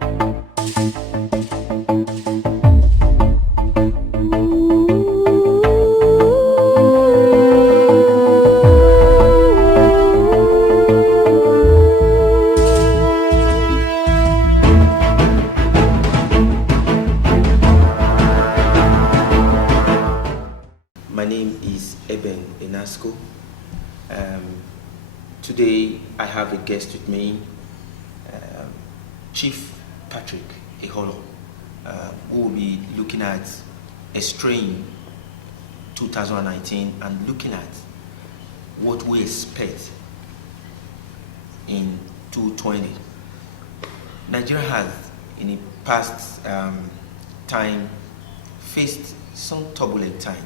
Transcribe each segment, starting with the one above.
My name is Eben Enasco. Today I have a guest with me, Chief Patrick EHOLOR, who will be looking at a strain 2019 and looking at what we expect in 2020. Nigeria has, in the past time, faced some turbulent time.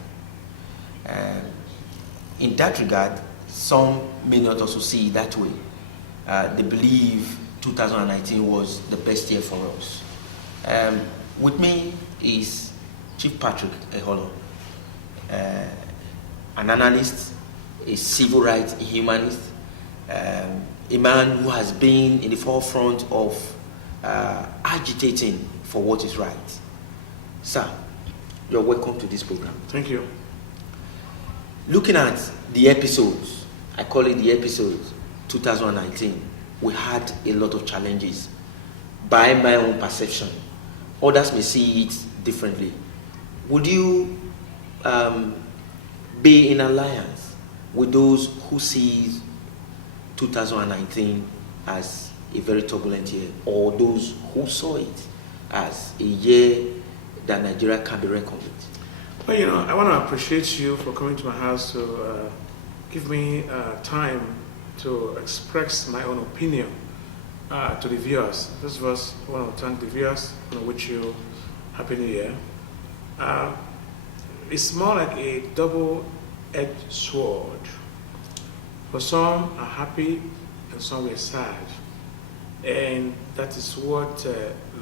In that regard, some may not also see it that way. They believe 2019 was the best year for us. With me is Chief Patrick EHOLOR, an analyst, a civil rights humanist, a man who has been in the forefront of agitating for what is right. Sir, you're welcome to this program. Thank you. Looking at the episodes, I call it the episodes 2019, we had a lot of challenges by my own perception. Others may see it differently. Would you be in alliance with those who see 2019 as a very turbulent year, or those who saw it as a year that Nigeria can be reckoned with? Well, I want to appreciate you for coming to my house to give me time to express my own opinion to the viewers. First of all, I want to thank the viewers. I want to wish you Happy New Year. It's more like a double-edged sword. For some are happy and some are sad. And that is what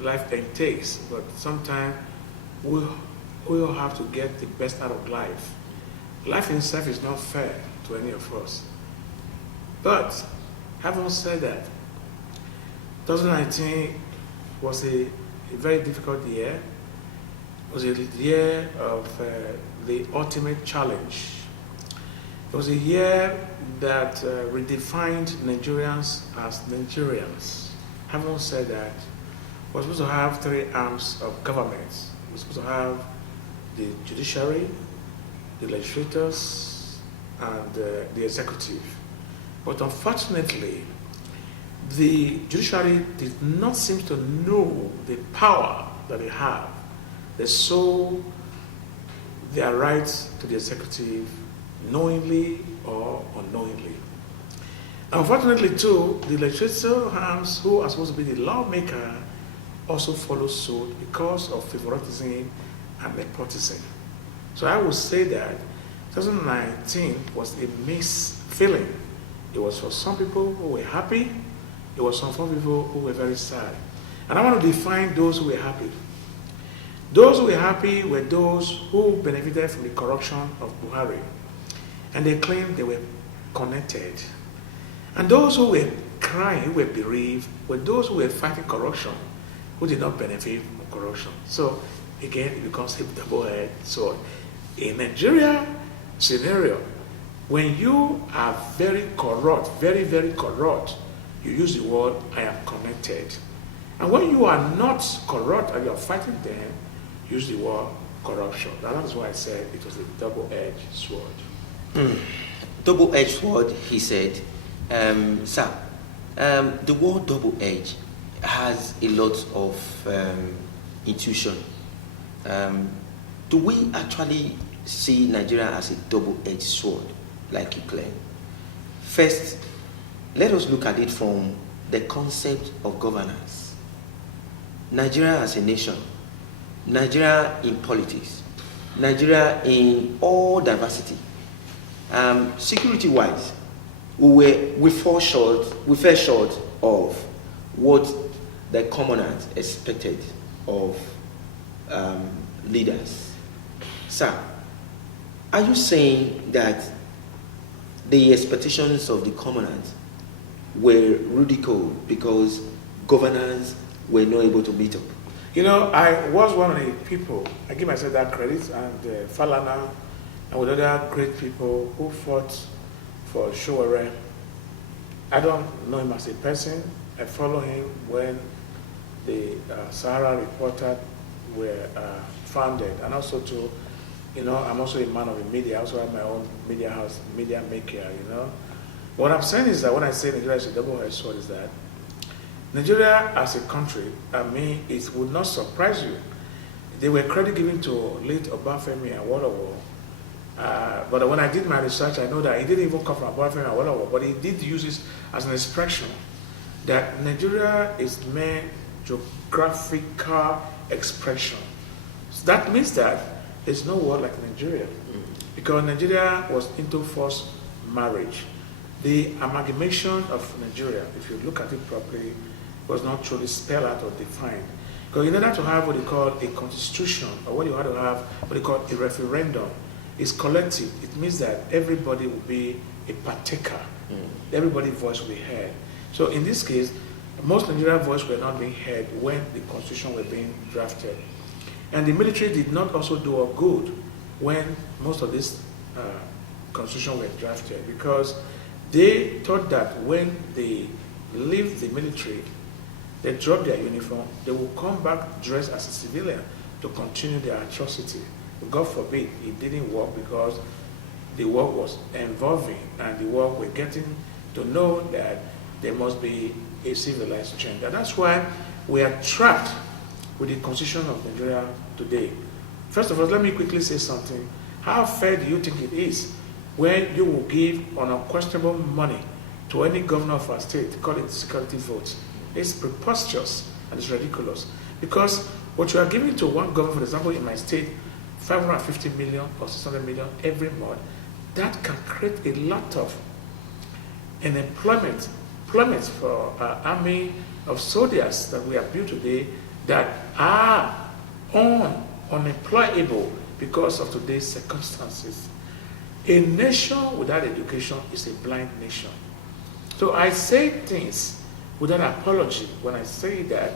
life entails. But sometimes we all have to get the best out of life. Life in itself is not fair to any of us. But having said that, 2019 was a very difficult year. It was a year of the ultimate challenge. It was a year that redefined Nigerians as Nigerians. Having said that, we're supposed to have three arms of government. We're supposed to have the judiciary, the legislators, and the executive. But unfortunately, the judiciary did not seem to know the power that they have. They sold their rights to the executive knowingly or unknowingly. Unfortunately, too, the legislative arms, who are supposed to be the lawmaker, also follow suit because of favoritism and nepotism. So I would say that 2019 was a mixed feeling. It was for some people who were happy, it was for some people who were very sad. And I want to define those who were happy. Those who were happy were those who benefited from the corruption of Buhari, and they claimed they were connected. And those who were crying, who were bereaved, were those who were fighting corruption, who did not benefit from corruption. So again, it becomes a double-edged sword. In Nigeria scenario, when you are very corrupt, very, very corrupt, you use the word, I am connected. And when you are not corrupt and you are fighting them, use the word corruption. That is why I said it was a double-edged sword. Double-edged sword, he said. Sir, the word double-edged has a lot of intuition. Do we actually see Nigeria as a double-edged sword, like you claim? First, let us look at it from the concept of governance. Nigeria as a nation, Nigeria in politics, Nigeria in all diversity. Security-wise, we fell short of what the commandant expected of leaders. Sir, are you saying that the expectations of the commandant were ridiculed because governance were not able to meet up. You know, I was one of the people, I give myself that credit, and Falana and with other great people who fought for Showore. I don't know him as a person. I follow him when the Sahara Reporter were founded, and also to, you know, I'm also a man of the media. I also have my own media house, media maker, you know. What I'm saying is that when I say Nigeria is a double-edged sword, is that Nigeria as a country, I mean, it would not surprise you. There were credit given to late Obafemi and Awolowo. But when I did my research, I know that it didn't even come from Obafemi and Awolowo, but he did use it as an expression that Nigeria is mere geographical expression. So that means that there's no word like Nigeria, because Nigeria was into forced marriage. The amalgamation of Nigeria, if you look at it properly, was not truly spelled out or defined. Because in order to have what they call a constitution, or what you have to have what they call a referendum, it's collective. It means that everybody will be a partaker. Everybody's voice will be heard. So in this case, most Nigerian voices were not being heard when the constitution was being drafted. And the military did not also do a good when most of this constitution were drafted, because they thought that when they leave the military, they drop their uniform, they will come back dressed as a civilian to continue their atrocity. God forbid it didn't work, because the work was evolving and the work were getting to know that there must be a civilized change. And that's why we are trapped with the constitution of Nigeria today. First of all, let me quickly say something. How fair do you think it is when you will give unquestionable money to any governor of our state, call it security votes? It's preposterous and it's ridiculous, because what you are giving to one governor, for example, in my state, 550 million or 600 million every month, that can create a lot of employment for our army of soldiers that we have built today that are unemployable because of today's circumstances. A nation without education is a blind nation. So I say things without apology when I say that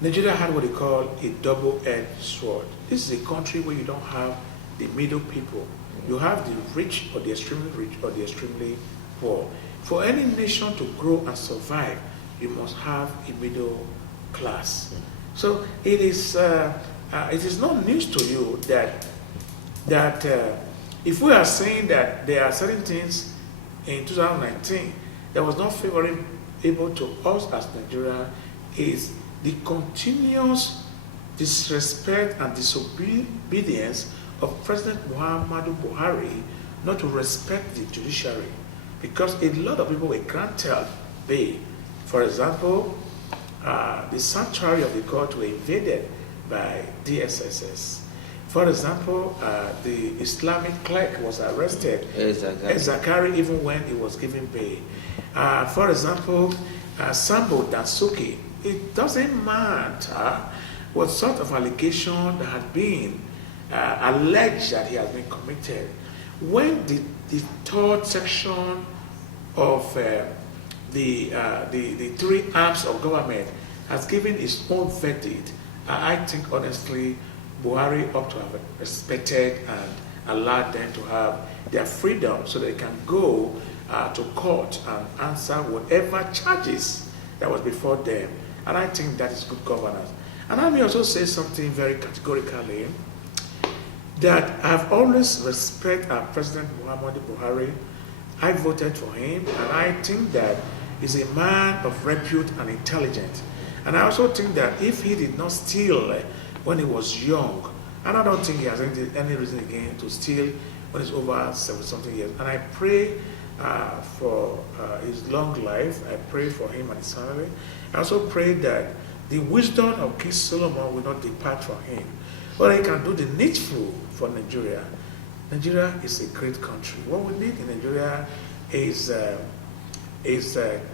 Nigeria had what they call a double-edged sword. This is a country where you don't have the middle people. You have the rich or the extremely rich or the extremely poor. For any nation to grow and survive, you must have a middle class. So it is not news to you that if we are saying that there are certain things in 2019 that was not favorable to us as Nigeria, is the continuous disrespect and disobedience of President Muhammadu Buhari not to respect the judiciary, because a lot of people were granted bail. For example, the sanctuary of the court were invaded by DSSS. For example, the Islamic clerk was arrested, Zakari, even when he was given bail. For example, Sambo Dasuki, it doesn't matter what sort of allegation that had been alleged that he has been committed. When the third section of the three arms of government has given its own verdict, I think honestly Buhari ought to have respected and allowed them to have their freedom so they can go to court and answer whatever charges that was before them. And I think that is good governance. And I may also say something very categorically, that I've always respected our President Muhammadu Buhari. I voted for him, and I think that he's a man of repute and intelligent. And I also think that if he did not steal when he was young, and I don't think he has any reason again to steal when he's over 70-something years. And I pray for his long life. I pray for him and his family. I also pray that the wisdom of King Solomon will not depart from him, but he can do the needful for Nigeria. Nigeria is a great country. What we need in Nigeria is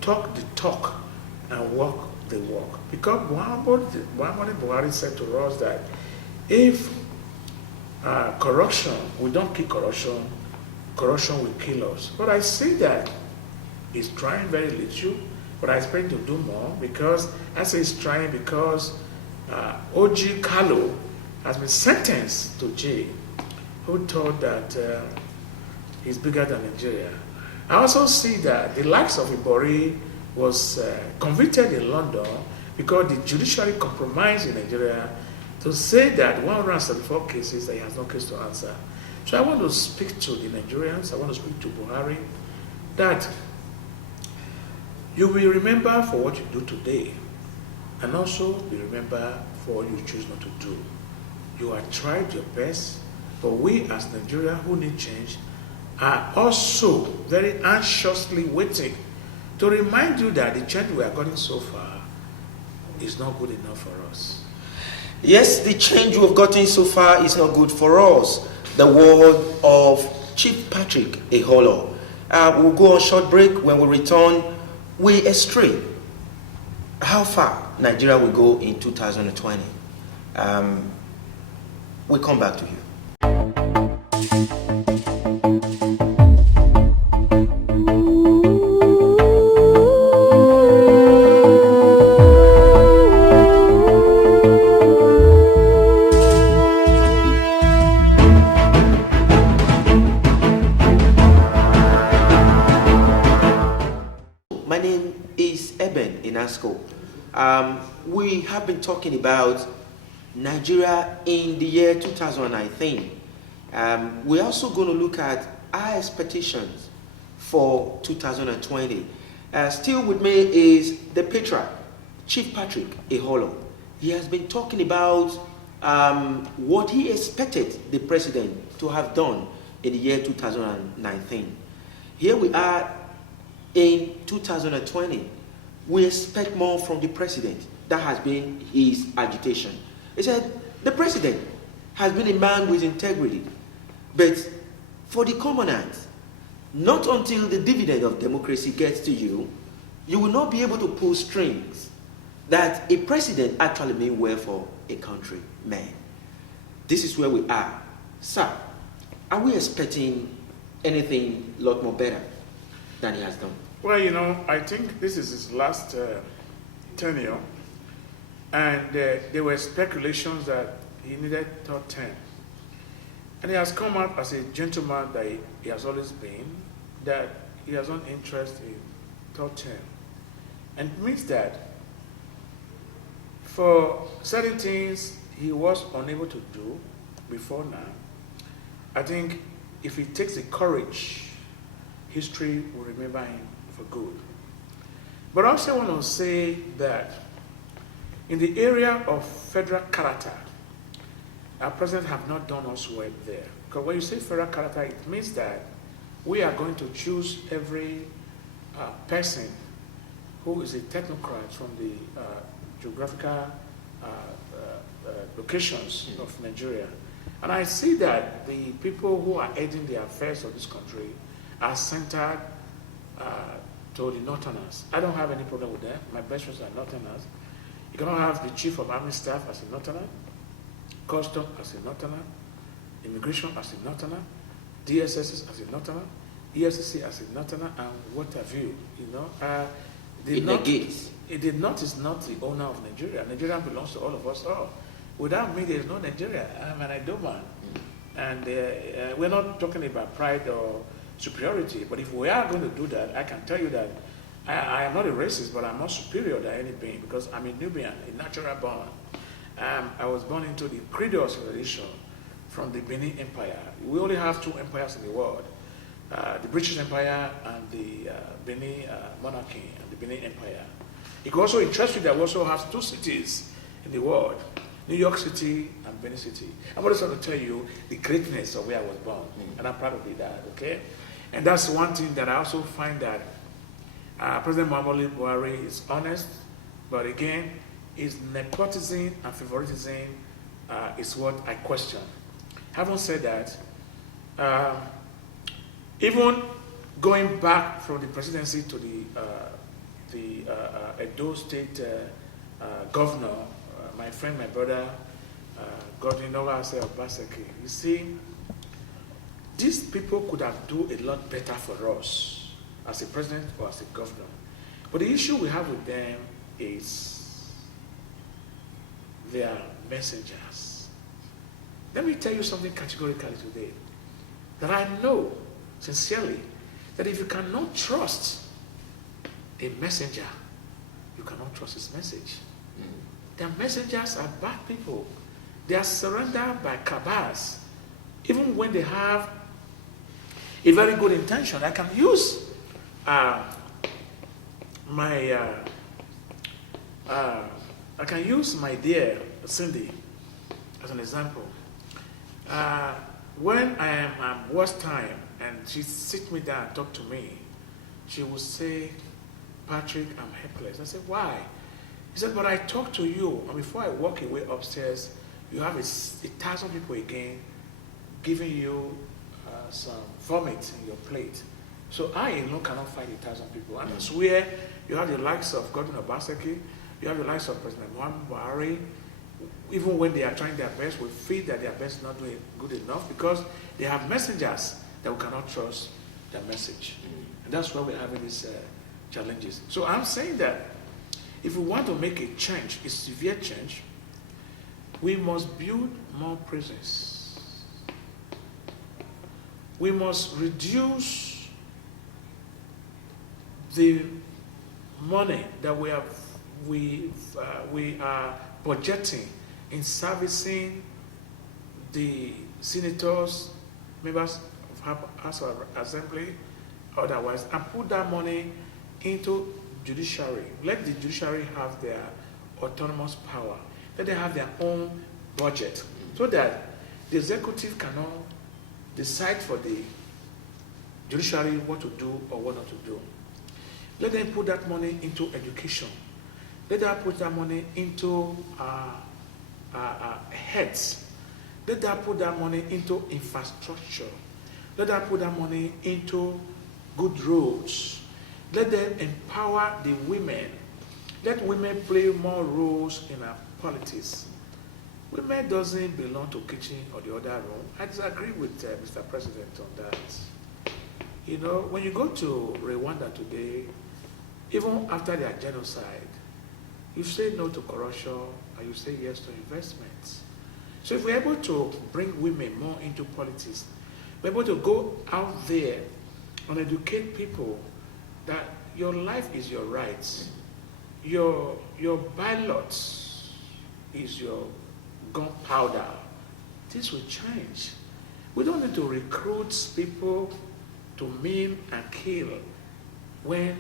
talk the talk and walk the walk. Because Muhammadu Buhari said to us that if corruption, we don't kill corruption, corruption will kill us. But I see that he's trying very little but I expect him to do more because I say he's trying because OG Carlo has been sentenced to jail. Who thought that he's bigger than Nigeria? I also see that the likes of Ibori was convicted in London because the judiciary compromised in Nigeria to say that 174 cases that he has no case to answer. So I want to speak to the Nigerians, I want to speak to Buhari, that you will remember for what you do today, and also be remembered for what you choose not to do. You have tried your best, but we as Nigeria who need change are also very anxiously waiting to remind you that the change we are getting so far is not good enough for us. Yes, the change we've gotten so far is not good for us. The word of Chief Patrick EHOLOR. We'll go on short break. When we return, we estray how far Nigeria will go in 2020. We'll come back to you. My name is Eben Enasco. We have been talking about Nigeria in the year 2019. We're also going to look at our expectations for 2020. Still with me is the patriarch, Chief Patrick EHOLOR. He has been talking about what he expected the president to have done in the year 2019. Here we are in 2020. We expect more from the president. That has been his agitation. He said, the president has been a man with integrity, but for the commoners, not until the dividend of democracy gets to you, you will not be able to pull strings that a president actually means well for a country, man. This is where we are. Sir, are we expecting anything a lot more better than he has done? Well, you know, I think this is his last tenure, and there were speculations that he needed third term. And he has come out as a gentleman that he has always been, that he has no interest in third term. And it means that for certain things he was unable to do before now, I think if he takes the courage, history will remember him for good. But I also want to say that in the area of federal character, our president have not done us well there. Because when you say federal character, it means that we are going to choose every person who is a technocrat from the geographical locations of Nigeria. And I see that the people who are heading the affairs of this country are centered to the Northerners. I don't have any problem with that. My best friends are Northerners. You cannot have the Chief of Army Staff as a Northerner, Custom as a Northerner, Immigration as a Northerner, DSS as a Northerner, EFCC as a Northerner, and what have you, you know. The North is not the owner of Nigeria. Nigeria belongs to all of us all. Without me, there is no Nigeria. I'm an Idoman. And we're not talking about pride or superiority, but if we are going to do that, I can tell you that I am not a racist, but I'm not superior than any being because I'm a Nubian, a natural born. I was born into the cradle of civilization from the Benin Empire. We only have two empires in the world, the British Empire and the Benin monarchy and the Benin Empire. It could also interest you that we also have two cities in the world, New York City and Benin City. I'm just going to tell you the greatness of where I was born, and I'm proud of that, okay? And that's one thing that I also find that President Muhammadu Buhari is honest, but again, his nepotism and favoritism is what I question. Having said that, even going back from the presidency to the Edo State governor, my friend, my brother, Godwin Obaseki Obaseki, you see, these people could have done a lot better for us as a president or as a governor. But the issue we have with them is they are messengers. Let me tell you something categorically today, that I know sincerely that if you cannot trust a messenger, you cannot trust his message. Their messengers are bad people. They are surrendered by cabals. Even when they have a very good intention, I can use my dear Cindy as an example. When I am at worst time and she sit me down and talk to me, she would say, Patrick, I'm helpless. I said, why? He said, but I talk to you, and before I walk away upstairs, you have 1,000 people again giving you some vomit in your plate. So I alone cannot fight 1,000 people. And that's where you have the likes of Gordon Obaseki, you have the likes of President Muhammad Buhari. Even when they are trying their best, we feel that their best is not doing good enough because they have messengers that we cannot trust their message. And that's why we're having these challenges. So I'm saying that if we want to make a change, a severe change, we must build more prisons. We must reduce the money that we are budgeting in servicing the senators, members of House of Assembly, otherwise, and put that money into judiciary. Let the judiciary have their autonomous power. Let them have their own budget so that the executive cannot decide for the judiciary what to do or what not to do. Let them put that money into education. Let them put that money into heads. Let them put that money into infrastructure. Let them put that money into good roads. Let them empower the women. Let women play more roles in our politics. Women doesn't belong to kitchen or the other room. I disagree with Mr. President on that. You know, when you go to Rwanda today, even after their genocide, you say no to corruption and you say yes to investments. So if we're able to bring women more into politics, we're able to go out there and educate people that your life is your rights. Your ballot is your gunpowder. This will change. We don't need to recruit people to maim and kill when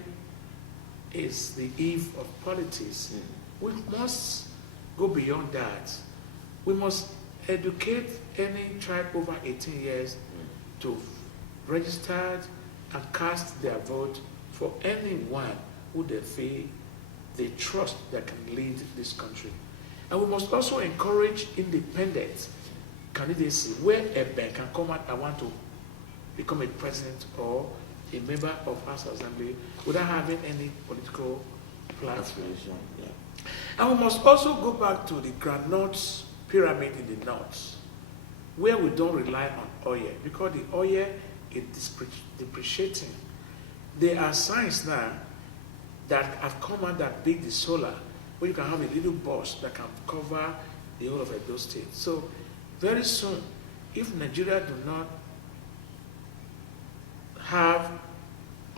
it's the eve of politics. We must go beyond that. We must educate any tribe over 18 years to register and cast their vote for anyone who they feel they trust that can lead this country. And we must also encourage independent candidacy where a bank can come out and want to become a president or a member of House Assembly without having any political platform. Yeah. And we must also go back to the groundnut pyramid in the north, where we don't rely on oil, because the oil is depreciating. There are signs now that have come out that big the solar, where you can have a little bus that can cover the whole of Edo State. So very soon, if Nigeria do not have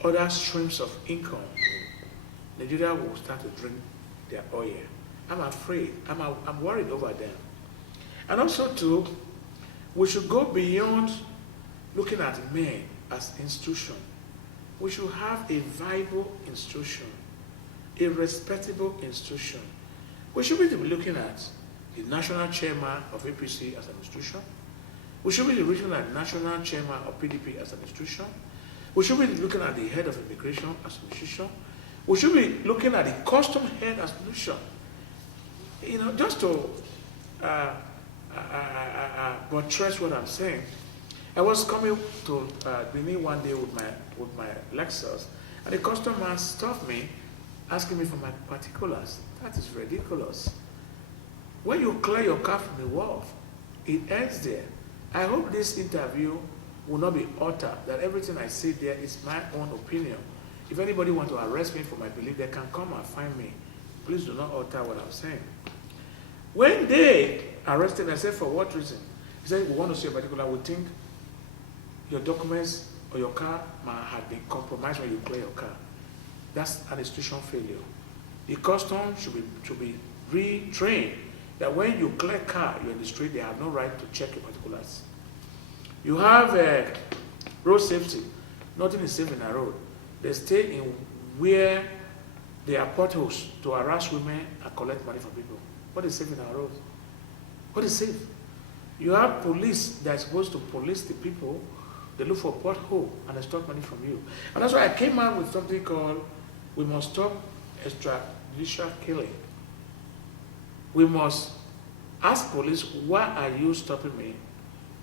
other streams of income, Nigeria will start to drink their oil. I'm afraid, I'm worried over them. And also too, we should go beyond looking at men as institution. We should have a viable institution, a respectable institution. We should be looking at the national chairman of APC as an institution. We should be looking at the national chairman of PDP as an institution. We should be looking at the head of immigration as an institution. We should be looking at the custom head as an institution. You know, just to buttress what I'm saying, I was coming to Benin one day with my Lexus, and the customer stopped me, asking me for my particulars. That is ridiculous. When you clear your car from the wharf, it ends there. I hope this interview will not be altered, that everything I say there is my own opinion. If anybody want to arrest me for my belief, they can come and find me. Please do not alter what I'm saying. When they arrested me, I said, for what reason? He said, we want to see a particular, we think your documents or your car might have been compromised when you clear your car. That's an institution failure. The custom should be retrained that when you clear car, you're in the street, they have no right to check your particulars. You have road safety. Nothing is safe in a road. They stay in where there are potholes to harass women and collect money from people. What is safe in our roads? What is safe? You have police that are supposed to police the people. They look for pothole and extort money from you. And that's why I came out with something called, we must stop extrajudicial killing. We must ask police, why are you stopping me?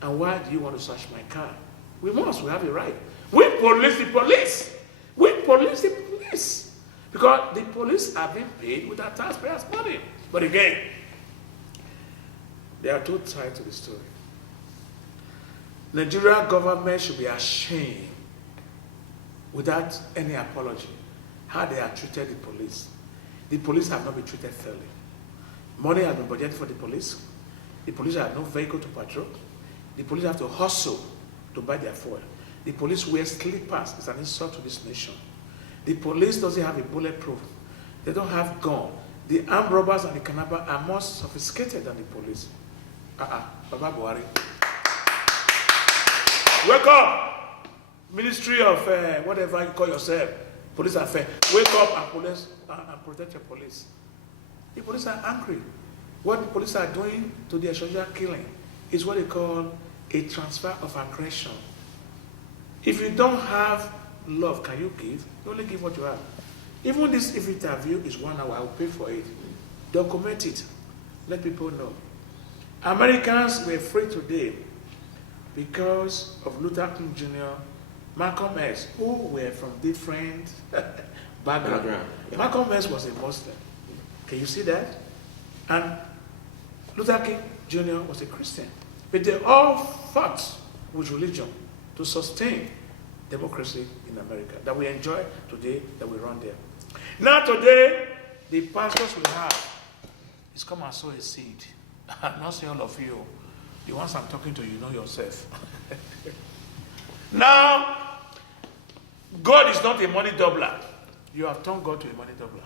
And why do you want to search my car? We must, we have a right. We police the police. We police the police. Because the police are being paid with our taxpayers' money. But again, there are two sides to the story. Nigerian government should be ashamed, without any apology, how they have treated the police. The police have not been treated fairly. Money has been budgeted for the police. The police have no vehicle to patrol. The police have to hustle to buy their fuel. The police wear slippers. It's an insult to this nation. The police doesn't have a bulletproof. They don't have gun. The armed robbers and the kidnappers are more sophisticated than the police. Baba Buhari. Wake up! Ministry of whatever you call yourself, police affairs. Wake up and protect your police. The police are angry. What the police are doing to their soldier killing is what they call a transfer of aggression. If you don't have love, can you give? You only give what you have. Even this interview is 1 hour, I will pay for it. Document it. Let people know. Americans were free today because of Luther King Jr., Malcolm X, who were from different backgrounds. Yeah. Malcolm X was a Muslim. Can you see that? And Luther King Jr. was a Christian. But they all fought with religion to sustain democracy in America that we enjoy today, that we run there. Now today, the pastors we have is come and sow a seed. I'm not saying all of you. The ones I'm talking to, you know yourself. Now, God is not a money doubler. You have turned God to a money doubler.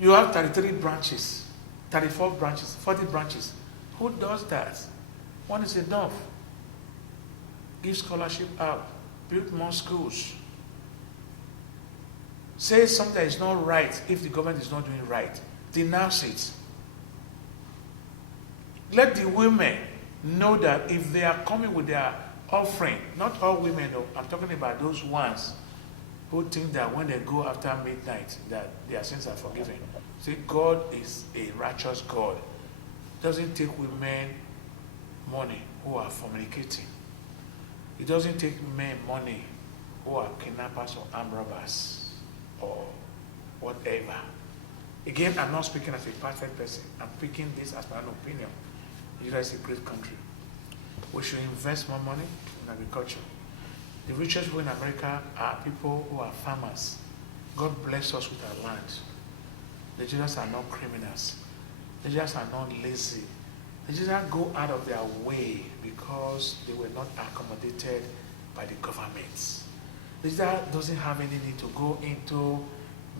You have 33 branches, 34 branches, 40 branches. Who does that? One is enough. Give scholarship out. Build more schools. Say something that is not right if the government is not doing right. Denounce it. Let the women know that if they are coming with their offering, not all women, though, I'm talking about those ones who think that when they go after midnight that their sins are forgiven. See, God is a righteous God. Doesn't take women money who are fornicating. It doesn't take men money who are kidnappers or armed robbers or whatever. Again, I'm not speaking as a perfect person. I'm speaking this as my own opinion. Nigeria is a great country. We should invest more money in agriculture. The richest people in America are people who are farmers. God bless us with our land. Nigerians are not criminals. Nigerians are not lazy. Nigerians go out of their way because they were not accommodated by the government. Nigeria doesn't have any need to go into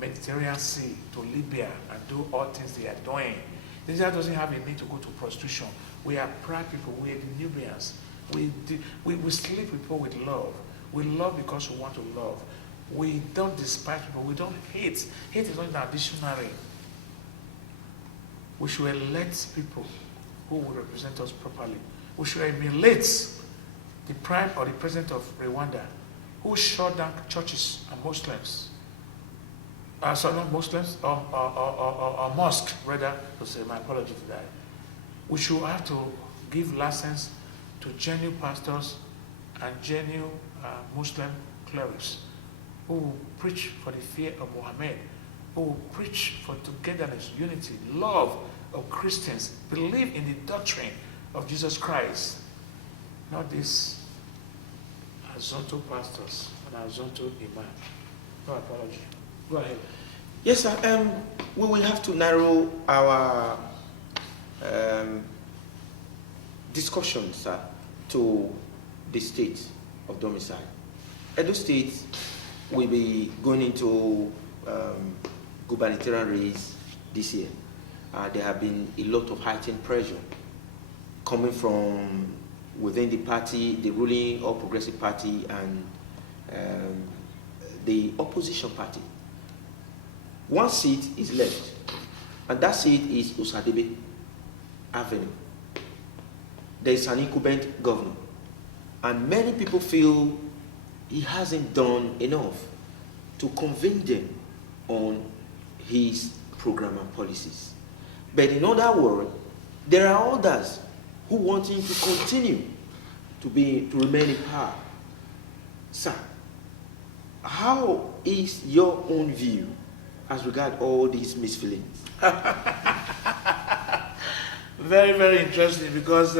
Mediterranean Sea, to Libya, and do all things they are doing. Nigeria doesn't have a need to go to prostitution. We are proud people. We are the Nubians. We sleep with people with love. We love because we want to love. We don't despise people. We don't hate. Hate is not in our dictionary. We should elect people who will represent us properly. We should emulate the prime or the president of Rwanda, who shut down churches and Muslims. Sorry, not Muslims, or mosque, rather, to say my apology to that. We should have to give license to genuine pastors and genuine Muslim clerics who will preach for the fear of Muhammad, who will preach for togetherness, unity, love of Christians, believe in the doctrine of Jesus Christ, not these Azonto pastors and Azonto imam. No apology. Go ahead. Yes, sir. We will have to narrow our discussion, sir, to the state of domicile. Edo State will be going into gubernatorial race this year. There have been a lot of heightened pressure coming from within the party, the ruling All Progressive Party, and the opposition party. One seat is left, and that seat is Osadebe Avenue. There is an incumbent governor, and many people feel he hasn't done enough to convince them on his program and policies. But in other words, there are others who want him to continue to remain in power. Sir, how is your own view as regard all these misfeelings? Very, very interesting, because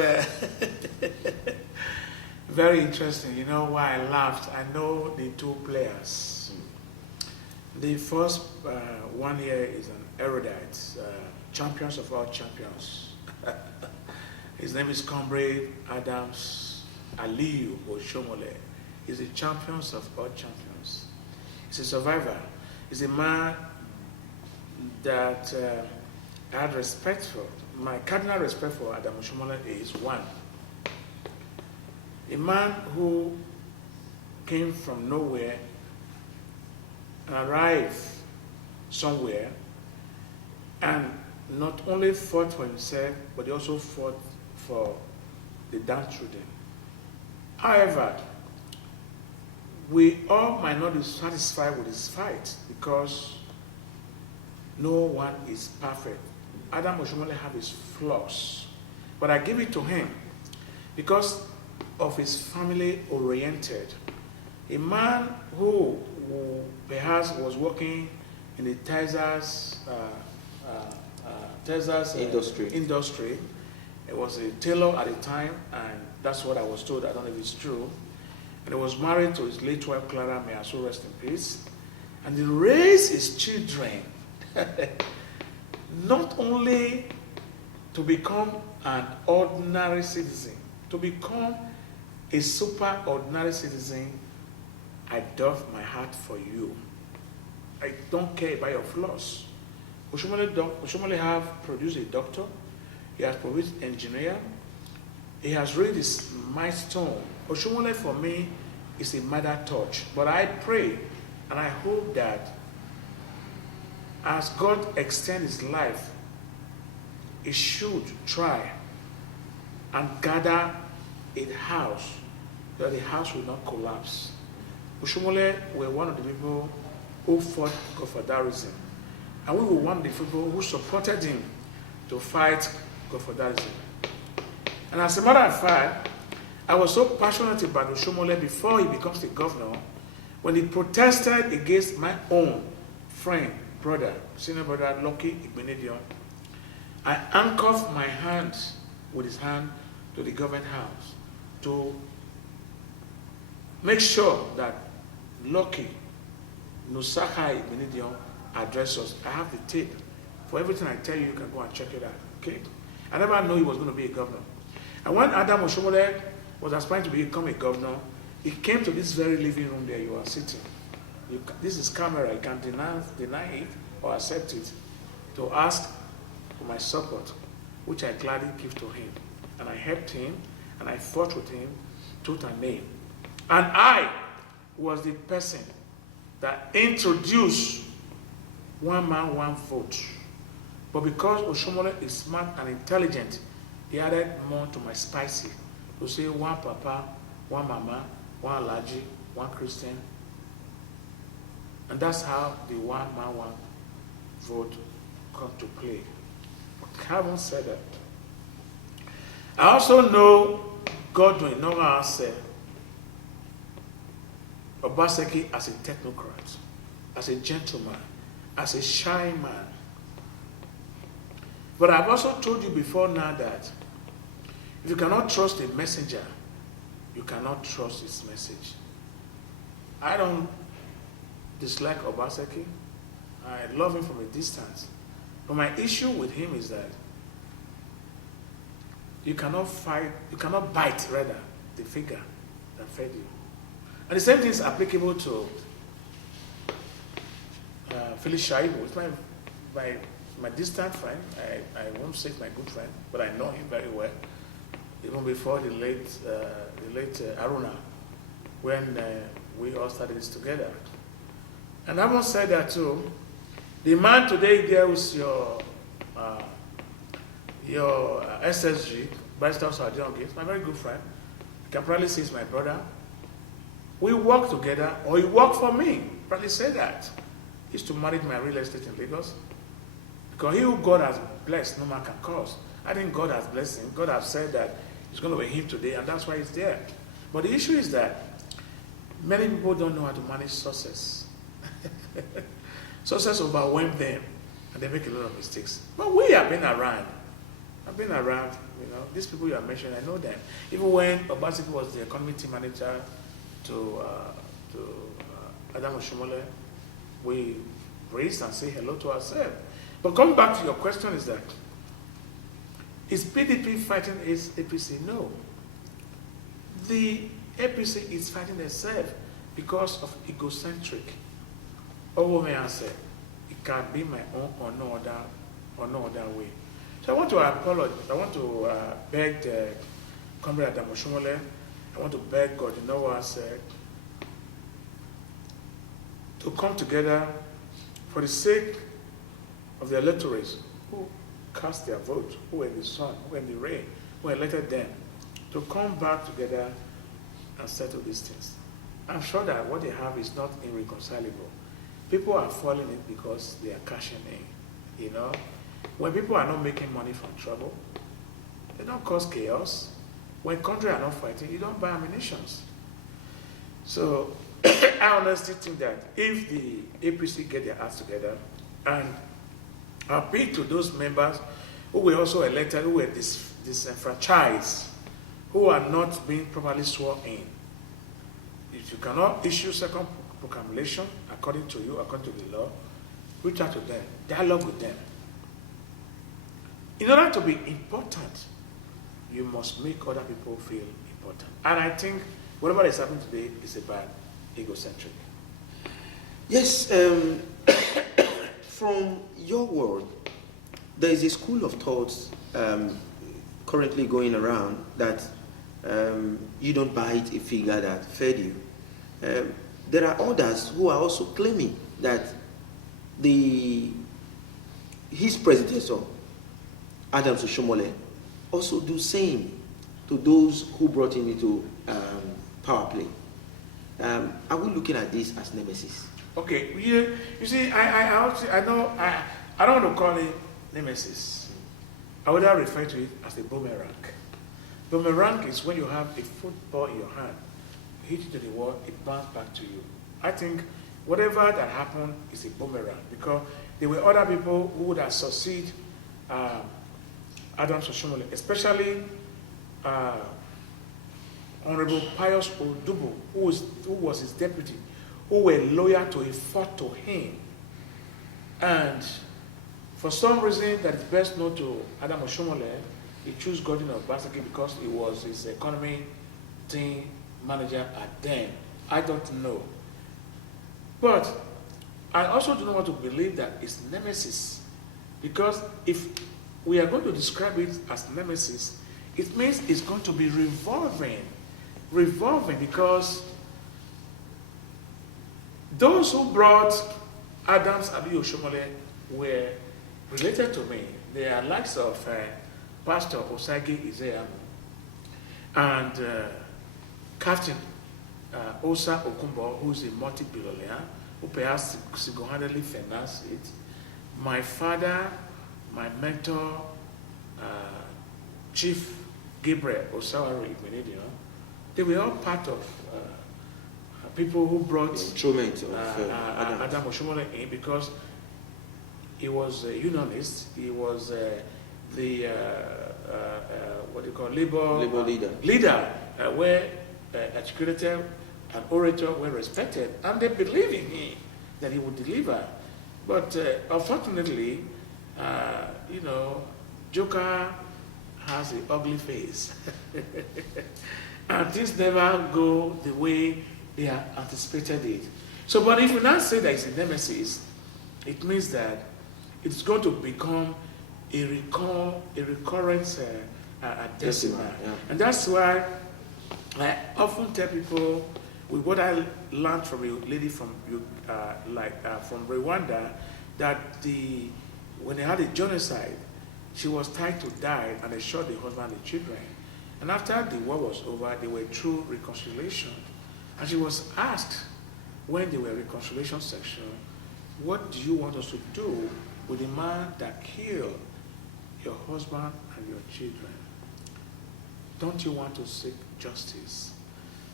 very interesting. You know why I laughed? I know the two players. The first one here is an erudite, champions of all champions. His name is Comrade Adams Aliyu Oshomole. He's the champions of all champions. He's a survivor. He's a man that I had respect for. My cardinal respect for Adam Oshomole is one. A man who came from nowhere and arrived somewhere, and not only fought for himself, but he also fought for the downtrodden. However, we all might not be satisfied with his fight, because no one is perfect. Adam Oshomole has his flaws, but I give it to him because of his family-oriented. A man who perhaps was working in the Texas industry. He was a tailor at the time, and that's what I was told. I don't know if it's true. And he was married to his late wife, Clara, may her soul rest in peace. And he raised his children not only to become an ordinary citizen, to become a super ordinary citizen. I doff my heart for you. I don't care about your flaws. Oshomole have produced a doctor. He has produced an engineer. He has reached his milestone. Oshomole for me is a mother touch. But I pray and I hope that as God extends his life, he should try and gather a house, that the house will not collapse. Oshomole were one of the people who fought Godfatherism, and we were one of the people who supported him to fight Godfatherism. And as a matter of fact, I was so passionate about Oshomole before he becomes the governor, when he protested against my own friend, brother, senior brother, Lucky Igbenedion. I handcuffed my hands with his hand to the government house to make sure that Lucky Nusaka Igbenedion addressed us. I have the tape. For everything I tell you, you can go and check it out. Okay? I never knew he was going to be a governor. And when Adam Oshomole was aspiring to become a governor, he came to this very living room there you are sitting. This is camera. You can deny it or accept it, to ask for my support, which I gladly give to him. And I helped him, and I fought with him tooth and nail. And I was the person that introduced one man, one vote. But because Oshomole is smart and intelligent, he added more to my spicy. To say one papa, one mama, one Alaji, one Christian. And that's how the one man, one vote come to play. But having said that, I also know Godwin Noah Obaseki as a technocrat, as a gentleman, as a shy man. But I've also told you before now that if you cannot trust a messenger, you cannot trust his message. I don't dislike Obaseki. I love him from a distance. But my issue with him is that you cannot bite rather the finger that fed you. And the same thing is applicable to Phyllis Shaibu. It's my distant friend. I won't say it's my good friend, but I know him very well. Even before the late Aruna, when we all started this together. And I must say that too. The man today there was your SSG, Barrister Sardion Gates, my very good friend. You can probably say he's my brother. We work together, or he worked for me. Probably say that. He used to manage my real estate in Lagos. Because he who God has blessed, no man can curse. I think God has blessed him. God has said that it's going to be him today, and that's why he's there. But the issue is that many people don't know how to manage success. Success overwhelms them, and they make a lot of mistakes. But we have been around. I've been around, these people you are mentioning, I know them. Even when Obaseki was the economy team manager to Adam Oshomole, we raised and say hello to ourselves. But coming back to your question is that, is PDP fighting its APC? No. The APC is fighting itself because of egocentric. Over may I say, it can be my own or no other way. So I want to apologize. I want to beg Comrade Adam Oshomole. I want to beg God, to come together for the sake of the electorates who cast their vote, who were in the sun, who were in the rain, who elected them, to come back together and settle these things. I'm sure that what they have is not irreconcilable. People are falling in because they are cashing in, When people are not making money from trouble, they don't cause chaos. When countries are not fighting, you don't buy ammunitions. So I honestly think that if the APC get their acts together and appeal to those members who were also elected, who were disenfranchised, who are not being properly sworn in, if you cannot issue second proclamation according to you, according to the law, reach out to them, dialogue with them. In order to be important, you must make other people feel important. And I think whatever is happening today is about egocentric. Yes, from your world, there is a school of thoughts currently going around that you don't bite a figure that fed you. There are others who are also claiming that his predecessor, Adam Oshomole, also do same to those who brought him into power play. Are we looking at this as nemesis? Okay, you see, I don't want to call it nemesis. I would refer to it as a boomerang. Boomerang is when you have a football in your hand, hit it to the wall, it bounces back to you. I think whatever that happened is a boomerang because there were other people who would have succeeded Adam Oshomole, especially Honorable Pius Odubu, who was his deputy, who were loyal to him, fought to him. And for some reason that is best known to Adam Oshomole, he chose Gordon Obaseki because he was his economy team manager at then. I don't know. But I also do not want to believe that it's nemesis. Because if we are going to describe it as nemesis, it means it's going to be revolving because those who brought Adams Abi Oshomole were related to me. They are likes of Pastor Osage Izeamu and Captain Osa Okumbo, who is a multi-billionaire, who perhaps single-handedly financed it. My father, my mentor, Chief Gabriel Osawari Igbenedi, they were all part of people who brought Adam Oshomole in because he was a unionist. He was the labor leader, where educated and orator were respected, and they believe in him. that he would deliver. But unfortunately, Joker has an ugly face. And things never go the way they are anticipated it. So, but if we now say that it's a nemesis, it means that it's going to become a recurrent decimal. Yeah. And that's why I often tell people, with what I learned from a lady from from Rwanda, that when they had a genocide, she was tied to die, and they shot the husband and the children. And after the war was over, they were through reconciliation. And she was asked, when they were reconciliation section, what do you want us to do with the man that killed your husband and your children? Don't you want to seek justice?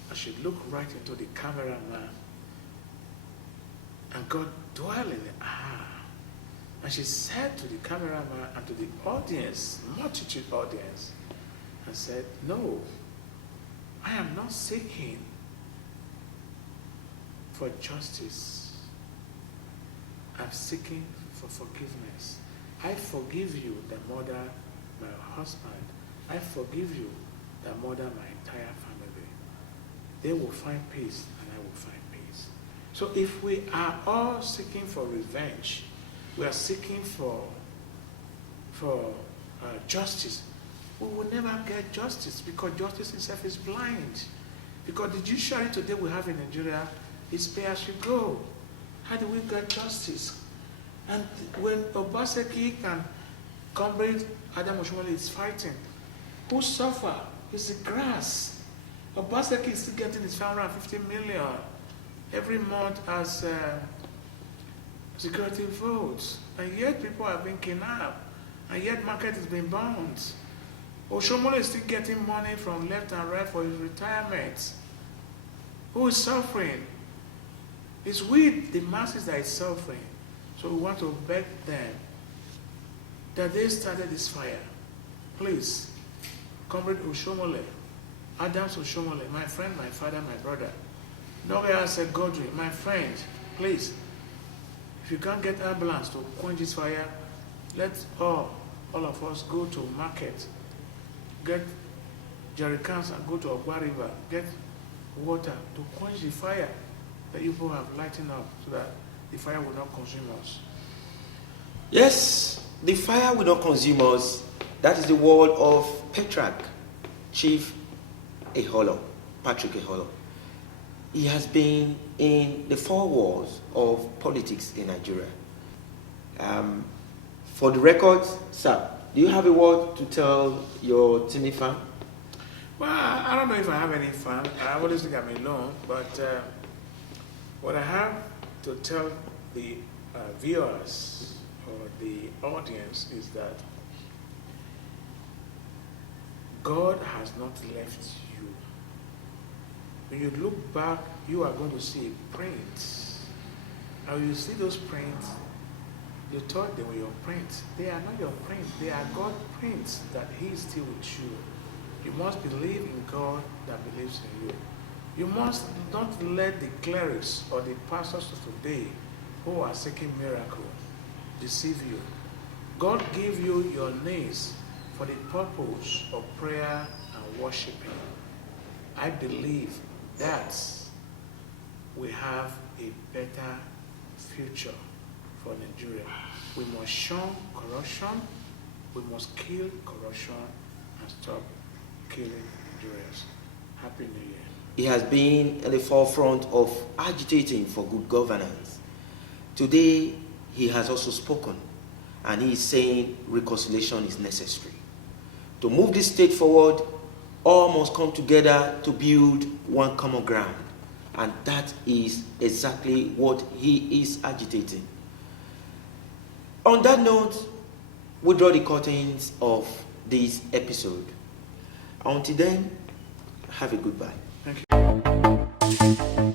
And she looked right into the cameraman, and God dwelled in her. And she said to the cameraman and to the audience, multitude audience, and said, no, I am not seeking for justice. I'm seeking for forgiveness. I forgive you that murdered my husband. I forgive you that murdered my entire family. They will find peace, and I will find peace. So if we are all seeking for revenge, we are seeking for justice, we will never get justice, because justice itself is blind. Because the judiciary today we have in Nigeria is pay as you go. How do we get justice? And when Obaseki and Comrade Adam Oshomole is fighting, who suffer is the grass. Obaseki is still getting his 550 million every month as security votes, and yet people are being kidnapped, and yet market is being bound. Oshomole is still getting money from left and right for his retirement. Who is suffering? It's we, the masses, that is suffering. So we want to beg them that they started this fire. Please, Comrade Oshomole, Adams Oshomole, my friend, my father, my brother, Noria said Godwin, my friend, please, if you can't get ambulance to quench this fire, let all of us go to market, get jerry cans and go to Ogba River, get water to quench the fire that you people have lightened up, so that the fire will not consume us. Yes, the fire will not consume us. That is the word of Petrarch, Chief EHOLOR, Patrick EHOLOR. He has been in the four walls of politics in Nigeria. For the record, sir, do you have a word to tell your Tini fan? Well, I don't know if I have any fun. I always think I'm alone, but what I have to tell the viewers or the audience is that God has not left you. When you look back, you are going to see a print. Now you see those prints, you thought they were your prints. They are not your prints. They are God's prints, that He is still with you. You must believe in God that believes in you. You must not let the clerics or the pastors of today who are seeking miracle deceive you. God gave you your names for the purpose of prayer and worshiping. I believe that we have a better future for Nigeria. We must shun corruption, we must kill corruption and stop killing Nigerians. Happy New Year. He has been at the forefront of agitating for good governance. Today, he has also spoken, and he is saying reconciliation is necessary. To move this state forward, all must come together to build one common ground. And that is exactly what he is agitating. On that note, we draw the curtains of this episode. Until then, have a goodbye. Thank you.